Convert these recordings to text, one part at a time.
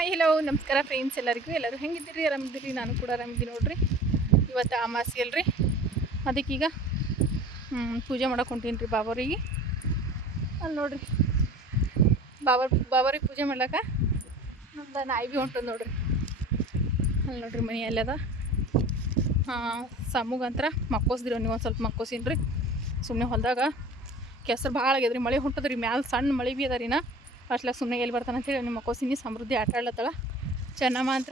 Hi hello ನಮಸ್ಕಾರ friends ಎಲ್ಲರಿಗೂ. ಎಲ್ಲರೂ ಹೆಂಗಿದ್ದೀರಿ? ಆರಾಮಿದ್ದೀರಿ? ನಾನು ಕೂಡ ಆರಾಮಿದ್ದೀನಿ ನೋಡ್ರಿ. ಇವತ್ತು ಅಮಾಸಿ ಅಲ್ರಿ ಅದಕ್ಕೀಗ ಪೂಜೆ ಮಾಡೋಕೆ ಹೊಂಟೀನಿ ರೀ ಬಾಬರಿಗೆ ಅಲ್ಲಿ ನೋಡಿರಿ. ಬಾಬರ್ ಬಾಬರಿಗೆ ಪೂಜೆ ಮಾಡ್ಲಕ್ಕ ನಮ್ದು ನಾಯಿ ಭೀ ಹೊಂಟದ ನೋಡ್ರಿ. ಅಲ್ಲಿ ನೋಡ್ರಿ ಮನೆ ಅಲ್ಲದ ಸಮ್ಮಗಂತ್ರ ಮಕ್ಕೋಸ್ದಿರಿ ನೀವು ಒಂದು ಸ್ವಲ್ಪ ಮಕ್ಕೋಸಿನ್ರಿ. ಸುಮ್ಮನೆ ಹೊಲದಾಗ ಕೆಸರು ಭಾಳ ಆಗ್ಯದ್ರಿ. ಮಳೆ ಹೊಂಟದ್ರಿ. ಮ್ಯಾಲೆ ಸಣ್ಣ ಮಳೆ ಭೀ ಅದ ಅಟ್ಲಾಗ ಸುಮ್ಮನೆ ಎಲ್ಲಿ ಬರ್ತಾನೆ ಅಂತೇಳಿ ನಿಮ್ಮ ಮಕ್ಕೋಸಿನಿ ಸಮೃದ್ಧಿ ಆಟ ಆಡ್ಲತ್ತಳ. ಚೆನ್ನಮ್ಮ ಅಂತ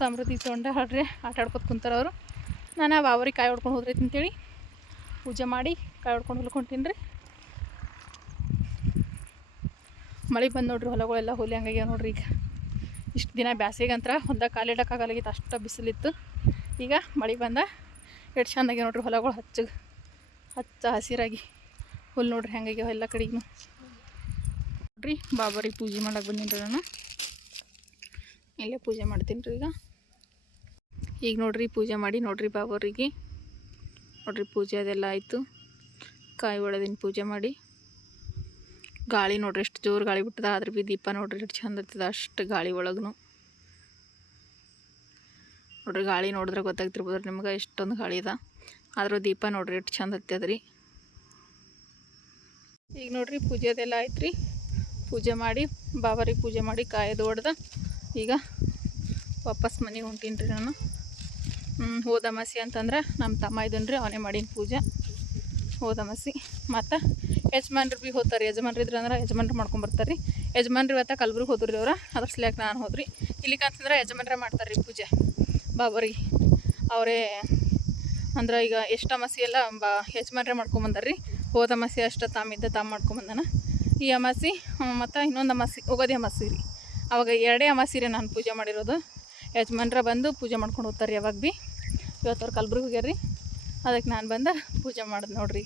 ಸಮೃದ್ಧಿ ತೊಗೊಂಡು ಹಾಡ್ರಿ ಆಟ ಆಡ್ಕೊತ ಕುಂತಾರ ಅವರು. ನಾನು ಆ ಬಾವರಿಗೆ ಕಾಯಿ ಹೊಡ್ಕೊಂಡು ಹೋದ್ರೈತಿ ಅಂತೇಳಿ ಪೂಜೆ ಮಾಡಿ ಕಾಯಿ ಹೊಡ್ಕೊಂಡು ಹೊಲ್ಕೊಂತೀನಿ ರೀ ಮಳೆ ಬಂದು ನೋಡ್ರಿ ಹೊಲಗಳೆಲ್ಲ ಹೋಲಿ ಹಂಗಾಗ್ಯಾವ ನೋಡ್ರಿ ಈಗ. ಇಷ್ಟು ದಿನ ಬ್ಯಾಸಿಗಂತ್ರ ಹೊಲ್ದಾಗ ಕಾಲಿಡಕ್ಕಾಗಲಾಗಿತ್ತು ಅಷ್ಟು ಬಿಸಿಲಿತ್ತು. ಈಗ ಮಳೆ ಬಂದ ಎಷ್ಟು ಚೆಂದಾಗಿ ನೋಡ್ರಿ ಹೊಲಗಳು ಹಚ್ಚ ಹಚ್ಚ ಹಸಿರಾಗಿ. ಹುಲ್ಲು ನೋಡ್ರಿ ಹೆಂಗಾಗ್ಯಾವ ಎಲ್ಲ ಕಡೆಗೂ ನೋಡ್ರಿ ಬಾಬರಿಗೆ ಪೂಜೆ ಮಾಡಕ್ಕೆ ಬಂದೀನಿ ರೀ ನಾನು. ಇಲ್ಲೇ ಪೂಜೆ ಮಾಡ್ತೀನಿ ರೀ ಈಗ. ಈಗ ನೋಡ್ರಿ, ಪೂಜೆ ಮಾಡಿ ನೋಡ್ರಿ ಬಾಬರಿಗೆ. ನೋಡ್ರಿ ಪೂಜೆ ಅದೆಲ್ಲ ಆಯಿತು. ಕಾಯಿ ಒಳದಿನ ಪೂಜೆ ಮಾಡಿ. ಗಾಳಿ ನೋಡ್ರಿ, ಎಷ್ಟು ಜೋರು ಗಾಳಿ ಬಿಟ್ಟದ. ಆದ್ರೆ ಭೀ ದೀಪ ನೋಡ್ರಿ, ಎಷ್ಟು ಚಂದ ಇರ್ತದೆ ಅಷ್ಟು ಗಾಳಿ ಒಳಗೂ ನೋಡ್ರಿ, ಗಾಳಿ ನೋಡಿದ್ರೆ ಗೊತ್ತಾಗ್ತಿರ್ಬೋದ್ರಿ ನಿಮ್ಗೆ ಎಷ್ಟೊಂದು ಗಾಳಿ ಅದ. ಆದರೂ ದೀಪ ನೋಡ್ರಿ, ಎಷ್ಟು ಚಂದ ಹತ್ತದ ರೀ. ಈಗ ನೋಡ್ರಿ, ಪೂಜೆ ಅದೆಲ್ಲ ಆಯ್ತು ರೀ ಪೂಜೆ ಮಾಡಿ ಬಾಬರಿಗೆ ಪೂಜೆ ಮಾಡಿ ಕಾಯ್ದು ಹೊಡೆದು ಈಗ ವಾಪಸ್ ಮನೆಗೆ ಹೊಂಟೀನಿ ರೀ ನಾನು. ಹೋದ ಅಮಾಸಿ ಅಂತಂದ್ರೆ ನಮ್ಮ ತಮ್ಮ ಇದನ್ ರೀ ಅವನೇ ಮಾಡೀನಿ ಪೂಜೆ. ಹೋದ ಅಮಾಸಿ ಮತ್ತು ಯಜಮಾನ್ರು ಭೀ ಹೋಗ್ತಾರೆ ಯಜಮಾನ್ರು ಇದ್ರೆ ಅಂದ್ರೆ ಯಜಮಾನ್ರು ಮಾಡ್ಕೊಂಬರ್ತಾರೆ ರೀ. ಯಜಮಾನ್ರು ಇವತ್ತ ಕಲ್ಬುರ್ಗಿ ಹೋದ್ರಿ ಅವ್ರ. ಅದ್ರ ಸ್ಲ್ಯಾಕ್ ನಾನು ಹೋದ್ರಿ. ಇಲ್ಲಿಗೆ ಅಂತಂದ್ರೆ ಯಜಮಾನ್ರೆ ಮಾಡ್ತಾರೆ ರೀ ಪೂಜೆ. ಬಾಬರಿ ಅವರೇ ಅಂದ್ರೆ ಈಗ ಎಷ್ಟು ಅಮಾಸಿ ಎಲ್ಲ ಬಾ ಯಜಮಾನ್ರೆ ಮಾಡ್ಕೊಂಬಂದಾರ್ರಿ ಹೋದ ಅಮಾಸಿ ಅಷ್ಟು ತಾಮಿದ್ದ ತಾವು ಮಾಡ್ಕೊಂಬಂದಾನ ಈ ಅಮಾಸಿ ಮತ್ತು ಇನ್ನೊಂದು ಅಮಾಸಿ, ಉಗಾದಿ ಅಮಾಸಿ ರೀ. ಅವಾಗ ಎರಡೇ ಅಮಾಸಿ ರೀ ನಾನು ಪೂಜೆ ಮಾಡಿರೋದು. ಯಜಮಾನ್ರ ಬಂದು ಪೂಜೆ ಮಾಡ್ಕೊಂಡು ಹೋಗ್ತಾರೆ ಯಾವಾಗ ಭೀ ಇವತ್ತು ಅವ್ರು ಕಲ್ಬುರ್ಗಿ ಹೋಗ್ಯಾರ ರೀ. ಅದಕ್ಕೆ ನಾನು ಬಂದು ಪೂಜೆ ಮಾಡಿದೆ ನೋಡ್ರಿ.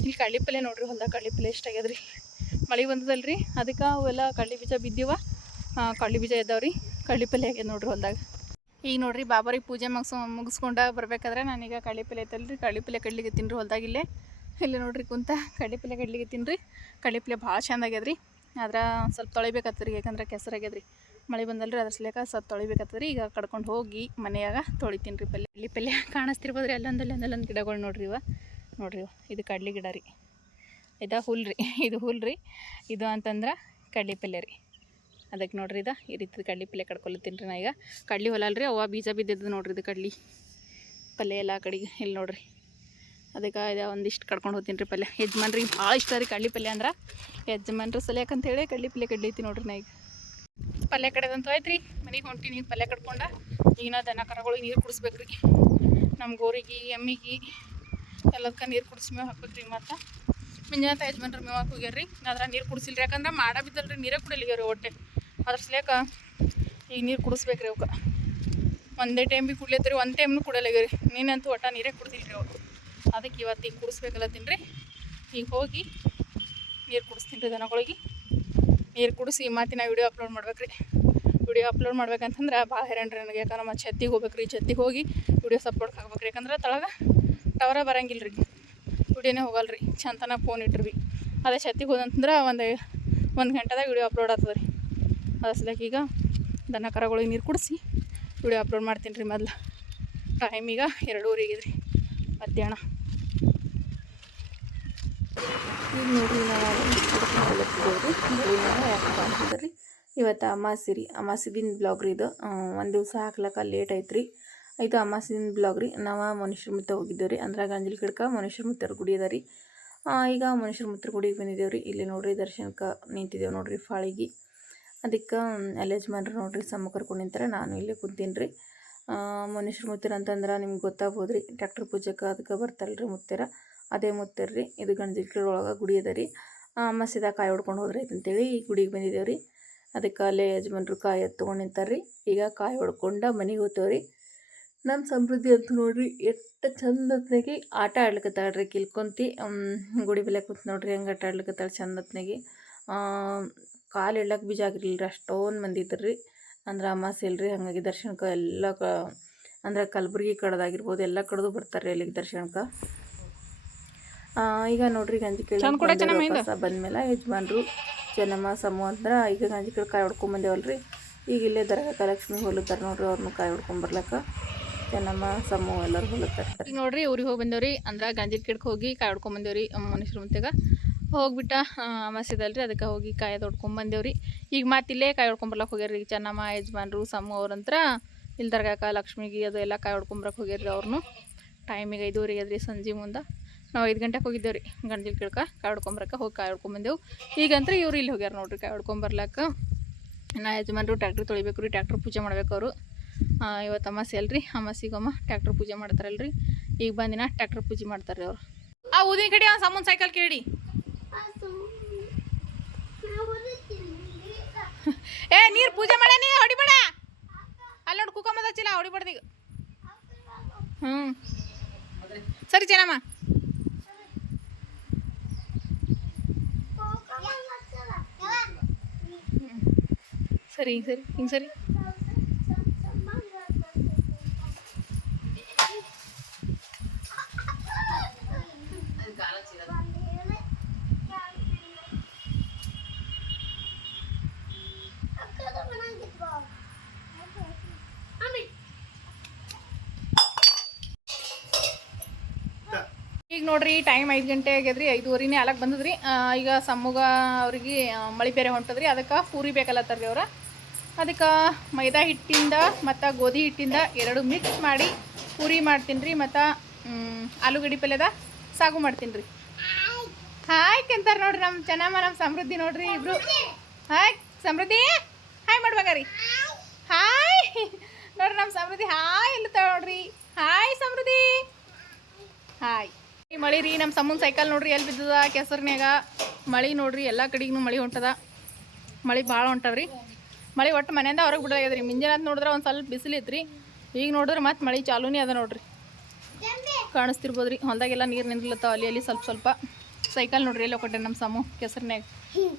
ಇಲ್ಲಿ ಕಳ್ಳಿ ಪಲ್ಯ ನೋಡ್ರಿ, ಹೊಲ್ದಾಗ ಕಳ್ಳಿ ಪಲ್ಯ ಎಷ್ಟಾಗ್ಯದ ರೀ. ಮಳೆ ಬಂದದಲ್ರಿ ಅದಕ್ಕೆ ಅವೆಲ್ಲ ಕಳ್ಳಿ ಬೀಜ ಬಿದ್ದೀವ. ಕಳ್ಳಿ ಬೀಜ ರೀ. ಕಳ್ಳಿ ಪಲ್ಯ ಆಗ್ಯದ ನೋಡ್ರಿ ಹೊಲ್ದಾಗ. ಈಗ ನೋಡ್ರಿ, ಬಾಬರಿಗೆ ಪೂಜೆ ಮುಗಿಸ್, ಮುಗಿಸ್ಕೊಂಡ ಬರ್ಬೇಕಾದ್ರೆ ನಾನೀಗ ಕಳ್ಳಿ ಪಲ್ಯ ಐತಲ್ರಿ ಕಳ್ಳಿ ಪಲ್ಯ ಕಡ್ಲಿಗೆ ತಿನ್ನಿರಿ ಹೊಲ್ದಾಗ ಇಲ್ಲೇ. ಇಲ್ಲಿ ನೋಡ್ರಿ ಕುಂತ ಕಡ್ಲಿ ಪಲ್ಯ ಕಡ್ಲಿಗೆ ತಿನ್ರಿ. ಕಡ್ಲಿ ಪಲ್ಯ ಭಾಳ ಚಂದ ಆಗ್ಯದ್ರಿ. ಆದ್ರೆ ಸ್ವಲ್ಪ ತೊಳಿಬೇಕಾಗ್ತದೆ ರೀ ಯಾಕಂದ್ರೆ ಕೆಸರಾಗ್ಯದ್ರಿ ಮಳೆ ಬಂದಲ್ರಿ, ಅದ್ರ ಸಲಕ ಸ್ವಲ್ಪ ತೊಳಿಬೇಕಾಗ್ತದೆ ರೀ ಈಗ ಕಡ್ಕೊಂಡು ಹೋಗಿ ಮನೆಯಾಗ ತೊಳಿತೀನಿ ರೀ ಪಲ್ಯ. ಇಲ್ಲಿ ಪಲ್ಯ ಕಾಣಿಸ್ತಿರ್ಬೋದು ರೀ ಅಲ್ಲೊಂದಲ್ಲಿ ಅಲ್ಲೊಂದು ಗಿಡಗಳು ನೋಡ್ರಿ ಇವ. ನೋಡ್ರಿ ಇದು ಕಡ್ಲಿ ಗಿಡ ರೀ. ಇದು ಹುಲ್ ರೀ, ಇದು ಹುಲ್ ರೀ. ಇದು ಅಂತಂದ್ರೆ ಕಡ್ಲಿ ಪಲ್ಯ ರೀ. ಅದಕ್ಕೆ ನೋಡ್ರಿ ಇದು, ಈ ರೀತಿ ಕಡ್ಲಿ ಪಲ್ಯ ಕಡ್ಕೊಲತ್ತೀನಿ ರೀ ನಾ ಈಗ. ಕಡ್ಲಿ ಹೊಲಲ್ರಿ ಅವ ಬೀಜ ಬಿದ್ದಿದ್ದು ನೋಡ್ರಿ ಇದು ಕಡ್ಲಿ. ಪಲ್ಯ ಎಲ್ಲ ಕಡೆಗೆ, ಇಲ್ಲಿ ನೋಡ್ರಿ. ಅದಕ್ಕೆ ಇದು ಒಂದಿಷ್ಟು ಕಡ್ಕೊಂಡು ಹೋಗ್ತೀನಿ ರೀ ಪಲ್ಯ. ಯಜಮಾನ್ರಿಗೆ ಭಾಳ ಇಷ್ಟ ರೀ ಕಡ್ಲಿ ಪಲ್ಯ ಅಂದ್ರೆ. ಯಜಮಾನ್ರ ಅಂತ ಹೇಳಿ ಕಡ್ಲಿ ಪಲ್ಯ ಕಡ್ಲೈತಿ ನೋಡ್ರಿ ನಾ ಪಲ್ಯ ಕಡೆದಂತ ಆಯ್ತು ರೀ ಮನೆಗೆ ಹೊಂಟೀನಿ ಪಲ್ಯ ಕಡ್ಕೊಂಡು. ಈಗ ದನ ಕರಗಳಿಗೆ ನೀರು ಕುಡಿಸ್ಬೇಕು ರೀ ನಮ್ಮ ಗೋರಿಗೆ, ಎಮ್ಮಿಗೆ ಎಲ್ಲದಕ್ಕೆ ನೀರು ಕುಡಿಸಿ ಮೇವು ಹಾಕ್ಬೇಕು ರೀ ಮತ್ತು. ಮುಂಜಾನೆ ಯಜಮಾನ್ರ ಮೇವು ಹಾಕಿ ಹೋಗ್ಯಾರ ಅದ್ರ ನೀರು ಕುಡಿಸಿಲ್ರಿ. ಯಾಕಂದ್ರೆ ಮಾಡ ರೀ ನೀರೇ ಕುಡಿಲಿಗ್ಯಾರ ಒಟ್ಟೆ. ಅದ್ರ ಸಲಕ ಈಗ ನೀರು ಕುಡಿಸ್ಬೇಕು ರೀ ಅವಕ್ಕೆ. ಒಂದೇ ಟೈಮ್ ಭೀ ಕುಡ್ಲತ್ತೀರಿ ಒಂದು ಟೈಮ್ನು ಕುಡಲಾಗ್ಯಾರಿ ನೀನಂತೂ ಒಟ್ಟ ನೀರೇ ಕುಡ್ದಿಲ್ಲ ರೀ ಅವ್ರು ಅದಕ್ಕೆ ಇವತ್ತು ಈಗ ಕುಡಿಸ್ಬೇಕಲ್ಲತ್ತೀನಿ ರೀ ಈಗ ಹೋಗಿ ನೀರು ಕುಡಿಸ್ತೀನಿ ರೀ ದನಗಳಿಗೆ. ನೀರು ಕುಡಿಸಿ ಮತ್ತೆ ನಾವು ವಿಡಿಯೋ ಅಪ್ಲೋಡ್ ಮಾಡ್ಬೇಕು ರೀ ವಿಡಿಯೋ ಅಪ್ಲೋಡ್ ಮಾಡ್ಬೇಕಂತಂದ್ರೆ ಭಾಳ ರೀ ನನಗೆ. ಯಾಕಂದ್ರೆ ಮತ್ತೆ ಛತ್ತಿಗೆ ಹೋಗ್ಬೇಕು ರೀ ಛತ್ತಿಗೆ ಹೋಗಿ ವಿಡಿಯೋ ಸಪೋರ್ಟ್ ಹಾಕ್ಬೇಕು ರೀ ಯಾಕಂದ್ರೆ ತಳಗ ಟವರ ಬರಂಗಿಲ್ಲ ರೀ ವಿಡಿಯೋನೇ ಹೋಗಲ್ಲ ರೀ ಚಂತನ ಫೋನ್ ಇಟ್ರಿ ಭೀ ಅದೇ ಛತ್ತಿಗೆ ಹೋದಂತಂದ್ರೆ ಒಂದು ಒಂದು ಗಂಟೆದಾಗ ವಿಡಿಯೋ ಅಪ್ಲೋಡ್ ಆಗ್ತದೆ ರೀ ಸಲಕ್ಕೆ ಈಗ ದನ ಕರಗಳಿಗೆ ನೀರು ಕುಡಿಸಿ ವಿಡಿಯೋ ಅಪ್ಲೋಡ್ ಮಾಡ್ತೀನಿ ರೀ ಮೊದ್ಲು. ಟೈಮ್ ಈಗ ಎರಡೂವರೆಗೆ ರೀ ಮಧ್ಯಾಹ್ನ. ಈಗ ನೋಡ್ರಿ ನಾವು ಯಾಕಪ್ಪ ಅಂತಂದ್ರೆ ಇವತ್ತು ಅಮಾಸಿ ರೀ ಅಮಾಸಿ ದಿನ ಬ್ಲಾಗ್ ರೀ ಇದು. ಒಂದು ದಿವಸ ಹಾಕ್ಲಕ್ಕ ಲೇಟ್ ಐತೆ ರೀ ಆಯಿತು ಅಮಾಸಿ ದಿನ ಬ್ಲಾಗ್ ರೀ. ನಾವು ಮನುಷ್ಯರ ಮುತ್ತ ಹೋಗಿದ್ದೇವೆ ರೀ. ಅಂದ್ರೆ ಗಂಜಲ್ ಗಿಡಕ್ಕೆ ಮನುಷ್ಯರ ಮುತ್ತರ ಗುಡಿ ಅದ ರೀ. ಈಗ ಮನುಷ್ಯರ ಮುತ್ತರ ಗುಡಿಗೆ ಬಂದಿದ್ದೇವೆ ರೀ. ಇಲ್ಲಿ ನೋಡ್ರಿ ದರ್ಶನಕ್ಕೆ ನಿಂತಿದ್ದೇವೆ ನೋಡ್ರಿ ಫಾಳಿಗೆ. ಅದಕ್ಕೆ ಎಲ್ಲ ಯಜಮಾನ್ರು ನೋಡ್ರಿ ಸಮ ಕರ್ಕೊಂಡು ನಿಂತಾರೆ ನಾನು ಇಲ್ಲೇ ಕುಂತೀನಿ ರೀ. ಮನುಷ್ಯರ ಮುತ್ತರ ಅಂತಂದ್ರೆ ನಿಮ್ಗೆ ಗೊತ್ತಾಗ್ಬೋದು ರೀ ಟ್ಯಾಕ್ಟರ್ ಪೂಜೆಗೆ ಅದಕ್ಕೆ ಬರ್ತಾರಲ್ರಿ ಮುತ್ತರ. ಅದೇ ಮುತ್ತರ್ ರೀ ಇದು ಗಂಜಿ ಗುಡಿ ಅದ ರೀ. ಮಸೀದ ಕಾಯಿ ಹೊಡ್ಕೊಂಡು ಹೋದ್ರೆ ಅಂತೇಳಿ ಈ ಗುಡಿಗೆ ಬಂದಿದ್ದೇವೆ ರೀ. ಅದಕ್ಕೆ ಅಲ್ಲೇ ಯಜಮಾನ್ರು ಕಾಯಿ ಎತ್ಕೊಂಡು ನಿಂತಾರೆ ರೀ ಈಗ ಕಾಯಿ ಹೊಡ್ಕೊಂಡು ಮನೆಗೆ ಹೋಗ್ತೇವೆ ರೀ ನಮ್ಮ ಸಮೃದ್ಧಿ ಅಂತೂ ನೋಡ್ರಿ ಎಷ್ಟು ಚಂದತ್ನಾಗಿ ಆಟ ಆಡ್ಲಿಕತ್ತಾಳ ರೀ ಕಿಲ್ಕೊಂತಿ ಗುಡಿ ಬೆಲೆ ಕೂತ್ ನೋಡ್ರಿ ಹೆಂಗೆ ಆಟ ಆಡ್ಲಿಕತ್ತಾಳ ಚಂದತ್ನಾಗಿ ಕಾಲು ಇಡ್ಲಕ್ಕೆ ಬೀಜ ಆಗಿರಲಿಲ್ಲ ರೀ ಅಷ್ಟೊಂದು ಮಂದಿ ಇದ್ರು ರೀ. ಅಂದ್ರೆ ಅಮಾಸೆ ಇಲ್ರಿ, ಹಾಗಾಗಿ ದರ್ಶನಕ್ಕೆ ಎಲ್ಲ ಕ, ಅಂದ್ರೆ ಕಲಬುರ್ಗಿ ಕಡ್ದಾಗಿರ್ಬೋದು, ಎಲ್ಲ ಕಡೆದು ಬರ್ತಾರೆ ರೀ ಅಲ್ಲಿಗೆ ದರ್ಶನಕ್ಕೆ. ಈಗ ನೋಡ್ರಿ ಗಂಜಿ. ಕೇಳಿ ಬಂದ್ಮೇಲೆ ಯಜಮಾನ್ರು ಚೆನ್ನಮ್ಮ ಸಮೂಹ ಅಂದ್ರೆ ಈಗ ಗಂಜಿ ಕಡೆ ಕಾಯಿ ಹೊಡ್ಕೊಂಬಂದೇವಲ್ರಿ ಈಗ ಇಲ್ಲೇ ದರ್ಗಾಕ ಲಕ್ಷ್ಮಿ ಹೊಲುತ್ತಾರೆ ನೋಡ್ರಿ ಅವ್ರನ್ನ ಕಾಯಿ ಹೊಡ್ಕೊಂಬರ್ಲಕ್ಕ ಚೆನ್ನಮ್ಮ ಸಮೂಹ ಎಲ್ಲರೂ ಹೊಲುತ್ತಾರೆ. ನೋಡ್ರಿ ಊರಿಗೆ ಹೋಗಿ ಬಂದೇವ್ರಿ ಅಂದ್ರೆ ಗಂಜಿ ಗಿಡಕ್ಕೆ ಹೋಗಿ ಕಾಯಿ ಹೊಡ್ಕೊಂಡ್ ಬಂದೇವ್ರಿ ಮನುಷ್ಯರ ಮುಂತೆಗ ಹೋಗ್ಬಿಟ್ಟ ಅಮಾಸಿದಲ್ರಿ ಅದಕ್ಕೆ ಹೋಗಿ ಕಾಯಿ ಹೊಡ್ಕೊಂಡ್ ಬಂದೇವ್ರಿ. ಈಗ ಮತ್ತೆ ಇಲ್ಲೇ ಕಾಯಿ ಹೊಡ್ಕೊಂಬರ್ಲಕ್ಕೆ ಹೋಗ್ಯಾರ ಈಗ ಚೆನ್ನಮ್ಮ ಯಜಮಾನ್ರು ಸಮ್ಮು ಅವ್ರಂತ್ರ ಇಲ್ಲಿ ದರ್ಗಾಕ ಲಕ್ಷ್ಮಿಗೆ ಅದು ಎಲ್ಲ ಕಾಯಿ ಹೊಡ್ಕೊಂಬರಕ್ಕೆ ಹೋಗ್ಯಾರ್ರಿ ಅವ್ರನ್ನು ಟೈಮಿಗೆ ಐದುವರೆಗೆ ಅದ್ರಿ ಸಂಜೆ ಮುಂದೆ. ನಾವು ಐದು ಗಂಟೆಗೆ ಹೋಗಿದ್ದೇವೆ ರೀ. ಗಂಡಿಲ್ ಕಾಯಿ ಹೊಡ್ಕೊಂಬರಕ್ಕೆ ಹೋಗಿ ಕಾಯಿ ಹೊಡ್ಕೊಂಬಂದೇವು. ಈಗಂತ್ರ ಇವ್ರು ಇಲ್ಲಿ ಹೋಗ್ಯಾರ ನೋಡ್ರಿ ಕಾಯಿ ನಾ ಯಜಮಾನ್ರು ಟ್ಯಾಕ್ಟ್ರ್ ತೊಳಿಬೇಕು ರೀ ಟ್ಯಾಕ್ಟ್ರ್ ಪೂಜೆ ಮಾಡ್ಬೇಕು ಅವರು. ಇವತ್ತು ಅಮಾಸೆ ಅಲ್ರಿ ಅಮಾಸಿಗೊಮ್ಮ ಟ್ಯಾಕ್ಟ್ರ್ ಪೂಜೆ ಮಾಡ್ತಾರಲ್ರಿ. ಈಗ ಬಂದಿನ ಟ್ಯಾಕ್ಟ್ರ್ ಪೂಜೆ ಮಾಡ್ತಾರೆ ಅವ್ರು. ಆ, ಊದಿನ ಕಡೆ ಆ ಸಮ್ಮನ್ ಸೈಕಲ್ ಕೇಳಿ. ಏ, ನೀರು ಪೂಜೆ ಮಾಡೇನಿ ಹೊಡಿಬೇಡ. ಅಲ್ಲಿ ನೋಡಿ ಕುಕ್ಕಮ್ಮದ ಹಚ್ಚಿಲ್ಲ, ಹೊಡಿಬಾರ್ದು ಈಗ. ಹ್ಞೂ ಸರಿ ಚೆನ್ನಮ್ಮ. ಸರಿ ಹಿಂಗೆ ಸರಿ ಹಿಂಗೆ ಸರಿ. ಈಗ ನೋಡ್ರಿ ಟೈಮ್ ಐದು ಗಂಟೆ ಆಗ್ಯದ್ರಿ, ಐದುವರೆನೇ ಅಲಕ್ಕೆ ಬಂದದ್ರಿ. ಈಗ ಸಮ್ಮುಗ ಅವ್ರಿಗೆ ಮಳಿ ಬೇರೆ ಹೊಂಟದ್ರಿ, ಅದಕ್ಕೆ ಪೂರಿ ಬೇಕಲ್ಲತ್ತಾರ್ರಿ ಅವ್ರ. ಅದಕ್ಕೆ ಮೈದಾ ಹಿಟ್ಟಿಂದ ಮತ್ತು ಗೋಧಿ ಹಿಟ್ಟಿಂದ ಎರಡು ಮಿಕ್ಸ್ ಮಾಡಿ ಪೂರಿ ಮಾಡ್ತೀನಿ ರೀ ಮತ್ತು ಆಲೂಗಡ್ಡೆ ಪಲ್ಯದ ಸಾಗು ಮಾಡ್ತೀನಿ ರೀ ಹಾಯ್ ಕೆಂತಾರ ನೋಡ್ರಿ ನಮ್ಮ ಚೆನ್ನಮ್ಮ ನಮ್ಮ ಸಮೃದ್ಧಿ ನೋಡ್ರಿ ಇಬ್ರು. ಹಾಯ್ ಸಮೃದ್ಧಿ, ಹಾಯ್ ಮಾಡ್ಬೇಕಾರಿ. ಹಾಯ್ ನೋಡ್ರಿ ನಮ್ಮ ಸಮೃದ್ಧಿ ಹಾಯ್ ಇಲ್ಲ ನೋಡ್ರಿ. ಹಾಯ್ ಸಮೃದ್ಧಿ. ಹಾಯ್. ಈ ಮಳಿ ರೀ ನಮ್ಮ ಸಮ್ಮನ್ ಸೈಕಲ್ ನೋಡ್ರಿ ಎಲ್ಲಿ ಬಿದ್ದದ, ಕೆಸರ್ನ್ಯಾಗ. ಮಳಿ ನೋಡ್ರಿ ಎಲ್ಲ ಕಡೆಗೂ ಮಳಿ ಹೊಂಟದ. ಮಳಿ ಭಾಳ ಹೊಂಟದ್ರಿ. ಮಳಿ ಒಟ್ಟು ಮನೆಯಿಂದ ಹೊರಗೆ ಬಿಡೋದ್ರಿ ಮುಂಜಾನೆ ಅಂತ ನೋಡಿದ್ರೆ ಒಂದು ಸ್ವಲ್ಪ ಬಿಸಿಲು ರೀ ಈಗ ನೋಡಿದ್ರೆ ಮತ್ತೆ ಮಳೆ ಚಾಲೂನೇ ಅದ ನೋಡ್ರಿ. ಕಾಣಿಸ್ತಿರ್ಬೋದ್ರಿ. ಹೊಲದಾಗೆಲ್ಲ ನೀರು ನಿಂದ್ಲತ್ತಾವ ಅಲ್ಲಿ ಅಲ್ಲಿ ಸ್ವಲ್ಪ ಸ್ವಲ್ಪ ಸೈಕಲ್ ನೋಡ್ರಿ. ಎಲ್ಲ ಕೊಟ್ಟೆ ನಮ್ಮ ಸಮು ಕೆಸರಿನಾಗ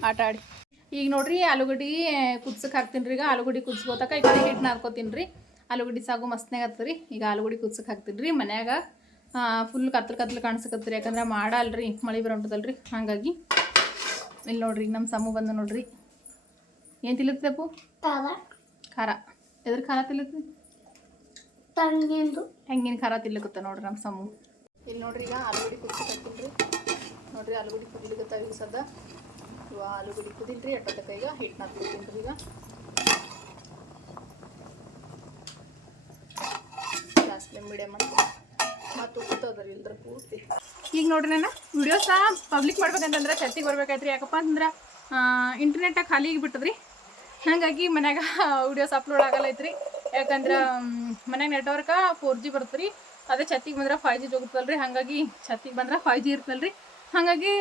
ಆಟ ಆಡಿ. ಈಗ ನೋಡ್ರಿ, ಆಲೂಗಡ್ಡಿ ಕುದ್ಸಕ್ಕೆ ಹಾಕ್ತೀನಿ ರೀ ಈಗ. ಆಲೂಗಡ್ಡಿ ಕುದ್ಸ್ಕೋತಕ ಈ ಕಡೆ ಹಿಟ್ಟು ನಾದ್ಕೋತೀನಿ ರೀ ಆಲೂಗಡ್ಡಿ ಸಾಗು ಮಸ್ತ್ನಾಗ ಆಗ್ತದೆ ಈಗ ಆಲೂಗಡ್ಡಿ ಕುದ್ಸಕ್ಕೆ ಹಾಕ್ತೀನಿ ರೀ ಮನ್ಯಾಗ ಫುಲ್ ಕತ್ಲು ಕತ್ಲು ಕಾಣಿಸಕತ್ರಿ ಯಾಕಂದ್ರೆ ಮಾಡಲ್ರಿ. ಮಳೆ ಬರೋಂಟದಲ್ರಿ. ಹಾಗಾಗಿ, ಇಲ್ಲಿ ನೋಡ್ರಿ ನಮ್ಮ ಸಮೂಹ ಬಂದು ನೋಡ್ರಿ. ಏನು ಅಪ್ಪು ಖಾರ. ಎದ್ರ ಖಾರ ತಿಲ್ಲತ್ತಿ ತಂಗಿಂದು. ಹೆಂಗಿನ ಖಾರ ತಿಲ್ಲಕತ್ತ ನೋಡ್ರಿ ನಮ್ಮ ಸಮ್ಮು ಇಲ್ಲಿ ನೋಡ್ರಿ ಈಗ ಆಲೂಗಡಿ ಕುದ್ಸಕ್ಕೆ ಕಟ್ಟಿಲ್ರಿ ನೋಡ್ರಿ ಆಲೂಗಡಿ ಕುದಿಲಿಕತ್ತಾವ ಈಗ ಸದ್ದ. ಇವ ಆಲೂಗಡ್ಡಿ ಕುದಿಲ್ರಿ ಎಟ್ಟತಕ್ಕ ಈಗ ಹಿಟ್ಟು ಹಾಕ್ಬಿಡ್ತೀನಿ ಈಗ. ಗ್ಯಾಸ್ ಫ್ಲೇಮ್ ಮೀಡಿಯಮ್ ಅಂತ ಮತ್ತು ಇಲ್ದ್ರ ಪೂರ್ತಿ. ಈಗ ನೋಡ್ರಿ ನಾನು ವಿಡಿಯೋಸ ಪಬ್ಲಿಕ್ ಮಾಡ್ಬೇಕಂತಂದ್ರೆ ಚರ್ಚಿಗೆ ಬರ್ಬೇಕಾಯ್ತು ರೀ ಯಾಕಪ್ಪ ಅಂತಂದ್ರೆ ಇಂಟರ್ನೆಟ್ ಖಾಲಿ ಆಗಿಬಿಟ್ಟದ್ರಿ ಹಾಗಾಗಿ ಮನ್ಯಾಗ ವಿಡಿಯೋಸ್ ಅಪ್ಲೋಡ್ ಆಗಲ್ಲೈತ್ರಿ ಯಾಕಂದ್ರೆ ಮನ್ಯಾಗ ನೆಟ್ವರ್ಕ ಫೋರ್ ಜಿ ಬರ್ತದ್ರಿ. ಅದೇ ಛತ್ತಿಗೆ ಬಂದ್ರೆ ಫೈವ್ ಜಿ ರೀ ಹಾಗಾಗಿ ಛತ್ತಿಗೆ ಬಂದ್ರೆ ಫೈವ್ ಜಿ ಇರ್ತಲ್ರಿ. ಹಾಗಾಗಿ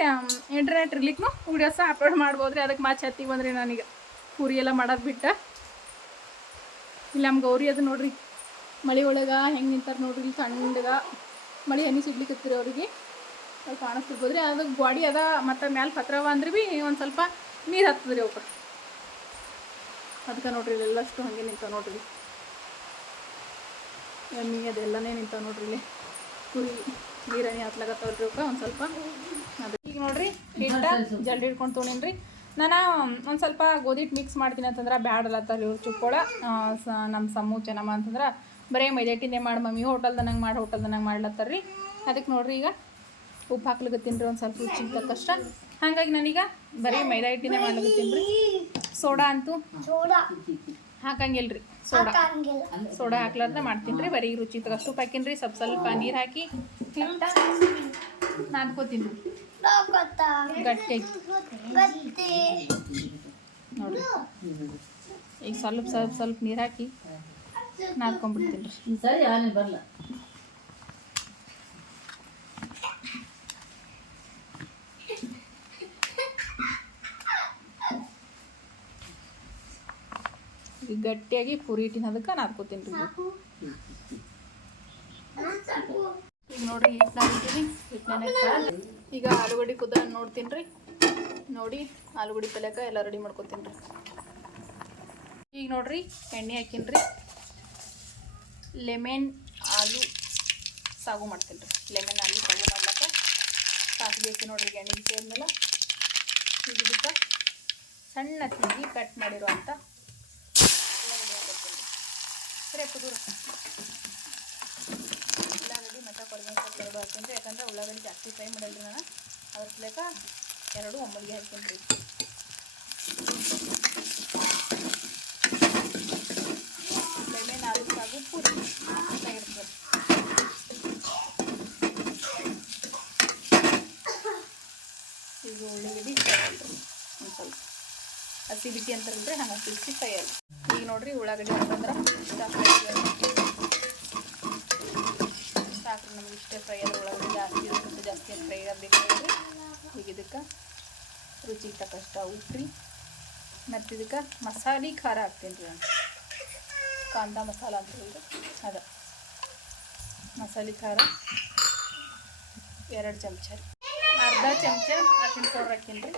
ಇಂಟರ್ನೆಟ್ ಇರ್ಲಿಕ್ಕೂ ವಿಡಿಯೋಸ ಅಪ್ಲೋಡ್ ಮಾಡ್ಬೋದ್ರಿ. ಅದಕ್ಕೆ ಮತ್ತೆ ಛತ್ತಿಗೆ ಬಂದ್ರಿ ನನಗೆ ಪೂರಿ ಎಲ್ಲ ಮಾಡೋದು ಬಿಟ್ಟ. ಇಲ್ಲಿ ನಮ್ಮ ಗೌರಿ ಅದು ನೋಡ್ರಿ. ಮಳೆ ಒಳಗೆ ಹೆಂಗೆ ನಿಂತಾರೆ ನೋಡ್ರಿ. ಇಲ್ಲಿ ಸಣ್ಣಗ ಮಳೆ ಹನಿ ಸಿಡ್ಲಿಕತ್ತೀರಿ ಅವ್ರಿಗೆ. ಕಾಣಿಸ್ತಿರ್ಬೋದ್ರಿ. ಅದು ಗ್ವಾಡಿ ಅದ ಮತ್ತು ಮ್ಯಾಲೆ ಪತ್ರವ ಅಂದ್ರೆ ಭೀ ಒಂದು ಸ್ವಲ್ಪ ನೀರು ಹತ್ತದ್ರಿ ಅವಕ್ಕೆ ಅದಕ್ಕೆ ನೋಡ್ರಿ ಇಲ್ಲೆಲ್ಲಷ್ಟು ಹಾಗೆ ನಿಂತಾವ ನೋಡ್ರಿ. ಎಮ್ಮಿ ಅದೆಲ್ಲನೇ ನಿಂತಾವ ನೋಡ್ರಿ ಇಲ್ಲಿ. ಕುರಿ ನೀರಣಿ ಹತ್ಲಾಗತ್ತವ್ರಿ ಅವಕ್ಕೆ ಒಂದು ಸ್ವಲ್ಪ. ಅದು. ಈಗ ನೋಡ್ರಿ, ಹಿಟ್ಟ ಜಲ್ದಿ ಹಿಡ್ಕೊಂಡು ತೊಗೊಂಡಿನ್ರಿ. ನಾನು, ಒಂದು ಸ್ವಲ್ಪ ಗೋಧಿ ಹಿಟ್ಟು ಮಿಕ್ಸ್ ಮಾಡ್ತೀನಿ ಅಂತಂದ್ರೆ ಬ್ಯಾಡಲತ್ತಾರ ಇವ್ರು ಚುಕ್ಕೋಳ. ನಮ್ಮ ಸಮ್ಮು ಚೆನ್ನಮ್ಮ ಅಂತಂದ್ರೆ ಬರೀ ಮೈದಾ ಹಿಟ್ಟಿಂದೇ ಮಾಡಿ, ಮಮ್ಮಿ ಹೋಟೆಲ್ದನಂಗೆ ಮಾಡಿ, ಹೋಟೆಲ್ದನಂಗೆ ಮಾಡ್ಲತ್ತಾರ ರೀ ಅದಕ್ಕೆ ನೋಡ್ರಿ ಈಗ ಉಪ್ಪು ಹಾಕ್ಲಿಕ್ಕೆ ತಿನ್ರಿ ಒಂದು ಸ್ವಲ್ಪ ರುಚಿಗೆ ತಕ್ಕಷ್ಟ ಹಾಗಾಗಿ ನಾನೀಗ ಬರೀ ಮೈದಾ ಹಿಟ್ಟಿನೇ ಮಾಡ್ಲಿಕತ್ತೀನಿ ರೀ ಸೋಡಾ ಅಂತೂ ಹಾಕಂಗಿಲ್ರಿ ಹಾಕಂಗಿಲ್ಲ. ರೀ ಸೋಡಾ ಸೋಡಾ ಹಾಕ್ಲಾರ್ದ ಮಾಡ್ತೀನಿ ರೀ ಬರೀ ರುಚಿ ಅಷ್ಟು ಹಾಕಿನ್ರಿ ಹಾಕಿನಿ ಸ್ವಲ್ಪ ಸ್ವಲ್ಪ ನೀರು ಹಾಕಿ ಹಿಟ್ಟ ನಾದ್ಕೋತೀನಿ ಗತ್ತಿ ನೋಡ್ರಿ. ಈಗ ಸ್ವಲ್ಪ ಸ್ವಲ್ಪ ಸ್ವಲ್ಪ ನೀರು ಹಾಕಿ ನಾದ್ಕೊಂಡ್ಬಿಡ್ತೀನಿ ರೀ ಸರಿ ಆನೆ ಬರಲ್ಲ ಈಗ ಗಟ್ಟಿಯಾಗಿ ಪುರಿ ಹಿಟ್ಟಿನ ಅದಕ್ಕೆ ನಾದ್ಕೋತೀನಿ ರೀ. ಈಗ ನೋಡ್ರಿ ಹಿಟ್ಟು ಹಿಟ್ಟನ್ನ ಈಗ ಆಲೂಗಡ್ಡೆ ಕುದ ನೋಡ್ತೀನಿ ರೀ. ನೋಡಿ ಆಲೂಗಡ್ಡೆ ಪಲ್ಯಕ ಎಲ್ಲ ರೆಡಿ ಮಾಡ್ಕೊತೀನಿ ರೀ. ಈಗ ನೋಡ್ರಿ ಎಣ್ಣೆ ಹಾಕೀನಿ ರೀ. ಲೆಮೆನ್ ಆಲೂ ಸಾಗು ಮಾಡ್ತೀನಿ ರೀ. ಲೆಮೆನ್ ಆಲೂ ಸಾಗು ಮಾಡ್ಲಕ್ಕ ಹಾಕಿ ನೋಡ್ರಿ ಎಣ್ಣೆ ಬಿಸಿ ಆದ್ಮೇಲೆ ಈಗ ಇದಕ್ಕೆ ಸಣ್ಣ ತಿಂಗಿ ಕಟ್ ಮಾಡಿರುವಂಥ ಅಪ್ಪ ದೂರ. ಉಳ್ಳಾಗಡ್ಡಿ ಮತ್ತು ಕೊಡಗಿನ ಸೊಪ್ಪು ಎರಡು ಯಾಕಂದ್ರೆ ಉಳ್ಳಾಗಡ್ಡಿ ಜಾಸ್ತಿ ಫ್ರೈ ಮಾಡಲ್ರಿ ನಾನು. ಅದ್ರ ಲೆಕ್ಕ ಎರಡು ಒಮ್ಮಲಿಗೆ ಹಾಕ್ತೀನಿ ರೀ ನಾಲ್ಕು ಸಾಗು ಪೂರಿ ಉಳ್ಳಾಗಡ್ಡಿ, ಒಂದು ಸ್ವಲ್ಪ ಹಸಿ ಬಿಸಿ ಅಂತಾರಲ್ರಿ ಹಂಗೆ ಹಸಿ ಬಿಸಿ ಫ್ರೈ ಆಗಿ ನೋಡ್ರಿ ಉಳ್ಳಾಗಡ್ಡಿ ಅಂತಂದ್ರೆ ಸಾಕು ನಮ್ಗೆ ಇಷ್ಟೇ ಫ್ರೈ ಆದ್ರೆ ಉಳ್ಳಾಗಡ್ಡಿ ಜಾಸ್ತಿ ಇರುತ್ತೆ, ಜಾಸ್ತಿ ಫ್ರೈ ಆಗಬೇಕಾಗ್ರಿ ಈಗ ಇದಕ್ಕೆ ರುಚಿಗೆ ತಕ್ಕಷ್ಟ ಉಪ್ಪು ಮತ್ತು ಇದಕ್ಕೆ ಮಸಾಲೆ ಖಾರ ಹಾಕ್ತೀನಿ ರೀ ನಾನು. ಕಾಂದ ಮಸಾಲ ಅಂತ ಹೇಳಿದ್ರೆ ಅದ. ಮಸಾಲೆ ಖಾರ ಎರಡು ಚಮಚ. ರೀ ಅರ್ಧ ಚಮಚ ಅರ್ಶಿನ ಪೌಡ್ರ್ ಹಾಕೀನಿ ನೋಡಿ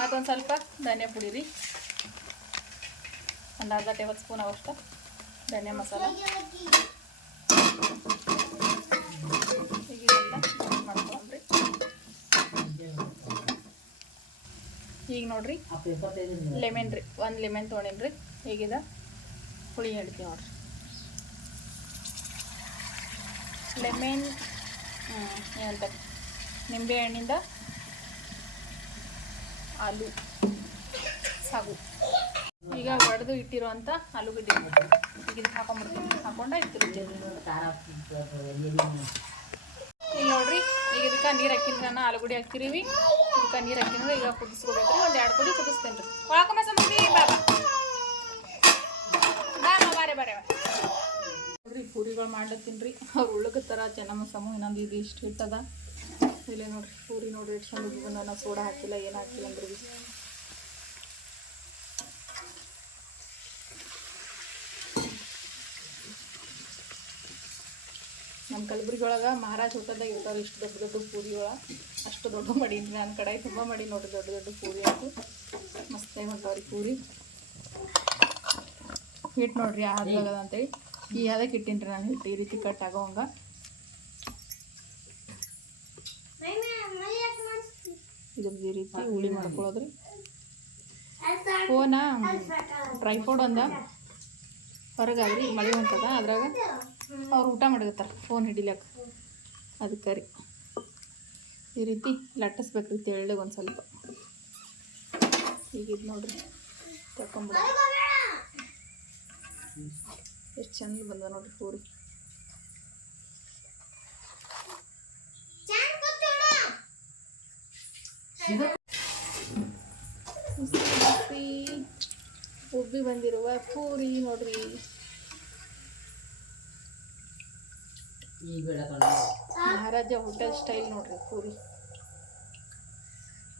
ಮತ್ತೊಂದು ಸ್ವಲ್ಪ ಧನಿಯಾ ಪುಡಿ ರೀ. ಒಂದು ಅರ್ಧ ಟೇಬಲ್ ಸ್ಪೂನ್ ಅವಷ್ಟು ಧನಿಯಾ ಮಸಾಲ. ಈಗ ನೋಡ್ರಿ ಲೆಮನ್ ರೀ, ಒಂದು ಲೆಮನ್ ತೊಗೊಂಡಿನಿ ರೀ ಈಗಿದ ಹುಳಿ ಹಿಡ್ತೀವಿ ನೋಡ್ರಿ. ಲೆಮನ್ ಏನಂತ ನಿಂಬೆ ಹಣ್ಣಿಂದ ಆಲೂ, ಸಾಗು. ಈಗ ಒಡೆದು ಇಟ್ಟಿರುವಂಥ ಆಲೂಗಡ್ಡೆ ಈಗ ಇದಕ್ಕೆ ಹಾಕೊಂಡ್ಬಿಡ್ತೀನಿ. ಹಾಕೊಂಡು ಇಟ್ಟಿರ್ತೀನಿ ಇಲ್ಲಿ ನೋಡ್ರಿ, ಈಗ ಇದಕ್ಕೆ ನೀರು ಹಾಕಿದ್ರೆ ನಾನು ಆಲೂಗಡ್ಡೆ ಹಾಕ್ತಿರೀವಿ ಇದಕ್ಕೆ ನೀರು ಹಾಕಿದ್ರೆ ಈಗ ಕುದಿಸ್ಕೋಬೇಕ್ರಿ ಒಂದು ಎರಡು ಕುದಿ ಕುದಿಸ್ತೇನೆ ರೀ. ಹಾಕೊಂಬ ಸಂಬಂಧಿ ಬಾಬಾ ಬಾರೆ ನೋಡ್ರಿ, ಪೂರಿಗಳು ಮಾಡ್ಲತ್ತೀನಿ ರೀ. ಅವ್ರು ಉಳ್ಳಕತ್ತಾರ ಚೆನ್ನಮ್ಮ ಸಮೂಹ ಇನ್ನೊಂದು ಇದು ಇಷ್ಟು ಹಿಟ್ಟದ. ಇಲ್ಲೇ ನೋಡ್ರಿ, ಪೂರಿ ನೋಡ್ರಿ ಎಷ್ಟು ಚಂದ ನಾನು ಸೋಡಾ ಹಾಕಿಲ್ಲ, ಏನು ಹಾಕಿಲ್ಲ ಅಂದ್ರೆ ನಮ್ಮ ಕಲಬುರಗಿ ಒಳಗೆ ಮಹಾರಾಜ್ ಹೋಟೆಲ್ದಾಗ ಇರ್ತಾವೆ ಇಷ್ಟು ದೊಡ್ಡ ದೊಡ್ಡ ಪೂರಿ ಒಳಗೆ. ಅಷ್ಟು ದೊಡ್ಡ ಮಾಡೀನಿ ನನ್ನ ಕಡೆ ತುಂಬ ಮಾಡಿ ನೋಡಿರಿ, ದೊಡ್ಡ ದೊಡ್ಡ ಪೂರಿ ಆಯ್ತು ಮಸ್ತಾಗಿ ಹೊಂಟಾವ್ರಿ ಪೂರಿ. ಹಿಟ್ಟು ನೋಡ್ರಿ ಆದ್ಲಾಗದ ಅಂತೇಳಿ. ಈ ಅದಕ್ಕೆ ಇಟ್ಟೀನಿ ರೀ ನಾನು ಹಿಟ್ಟು ಈ ರೀತಿ ಕಟ್ ಆಗೋ ಹಂಗ ಇದ್ರದ್ದು ಈ ರೀತಿ ಹುಳಿ ಮಾಡ್ಕೊಳ್ಳೋದ್ರಿ ಫೋನ ಟ್ರೈಫೋಡ್ ಅಂದ. ಹೊರಗಾದ್ರಿ, ಮಳೆ ಹೊಂಟದ ಅದ್ರಾಗ. ಅವ್ರು ಊಟ ಮಾಡಿರ್ತಾರೆ ಫೋನ್ ಹಿಡಿಲಕ್ಕ. ಅದಕ್ಕೆ ರೀ ಈ ರೀತಿ ಲಟ್ಟಿಸ್ಬೇಕ್ರಿ ತೆಳ್ಳಗೆ ಒಂದು ಸ್ವಲ್ಪ. ಈಗ ಇದು ನೋಡ್ರಿ ತಕೊಂಬಿಡ ಎಷ್ಟು ಚಂದ ಬಂದ ನೋಡ್ರಿ ಪೂರಿ. ಉಬ್ಬಿ ಬಂದಿರುವ ಪೂರಿ ನೋಡ್ರಿ. ಮಹಾರಾಜ ಹೋಟೆಲ್ ಸ್ಟೈಲ್ ನೋಡ್ರಿ ಪೂರಿ.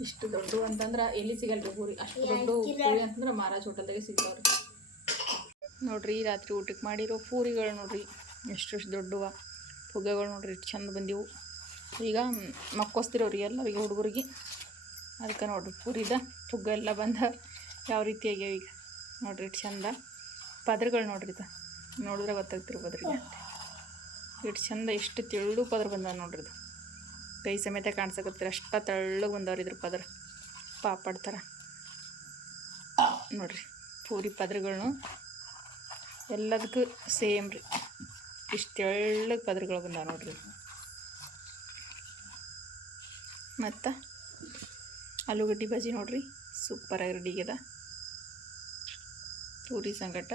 ಇಷ್ಟು ದೊಡ್ಡ ಅಂತಂದ್ರೆ ಎಲ್ಲಿ ಸಿಗಲ್ರಿ ಪೂರಿ? ಅಷ್ಟು ದೊಡ್ಡ ಪೂರಿ ಅಂತಂದ್ರೆ ಹೋಟೆಲ್ ಹೋಟೆಲ್ದಾಗೆ ಸಿಗ್ತಾವ್ರಿ. ನೋಡ್ರಿ ರಾತ್ರಿ ಊಟಕ್ಕೆ ಮಾಡಿರೋ ಪೂರಿಗಳು ನೋಡ್ರಿ, ಎಷ್ಟು ದೊಡ್ಡವ. ಪುಗ್ಗೆಗಳು ನೋಡ್ರಿ, ಎಷ್ಟು ಚಂದ ಬಂದಿವು. ಈಗ ಮಕ್ಕೋಸ್ತಿರೋರಿ ಎಲ್ಲರಿಗೆ ಹುಡುಗರಿಗೆ. ಅದಕ್ಕೆ ನೋಡ್ರಿ, ಪೂರಿದ ಪುಗ್ಗ ಎಲ್ಲ ಬಂದ ಯಾವ ರೀತಿ ಆಗ್ಯಾವ ಈಗ. ನೋಡ್ರಿ, ಎಷ್ಟು ಚಂದ. ಪದ್ರಗಳು ನೋಡ್ರಿ ಇದು. ನೋಡಿದ್ರೆ ಗೊತ್ತಾಗ್ತಿರ್ಬೋದ್ರಿ ಎಷ್ಟು ಚಂದ ಎಷ್ಟು ತೆಳ್ಳು ಪದ್ರ ಬಂದ ನೋಡ್ರಿ ಇದು. ಕೈ ಸಮೇತ ಕಾಣಿಸಕತ್ತೀರ, ಅಷ್ಟ ತೆಳ್ಳಗೆ ಬಂದವ್ರಿ ಇದ್ರ ಪದ್ರ. ಪಾಪಡ್ ಥರ. ನೋಡ್ರಿ, ಪೂರಿ ಪದ್ರಗಳ್ನು ಎಲ್ಲದಕ್ಕೂ ಸೇಮ್ ರೀ. ಇಷ್ಟು ತೆಳ್ಳಗೆ ಪದ್ರಗಳು ಬಂದಾವ ನೋಡ್ರಿ ಮತ್ತು ಆಲೂಗಡ್ಡೆ ಬಜಿ ನೋಡ್ರಿ ಸೂಪರಾಗಿ ರೆಡಿ ಆಗ್ಯದ ಪೂರಿ ಸಂಗಟ.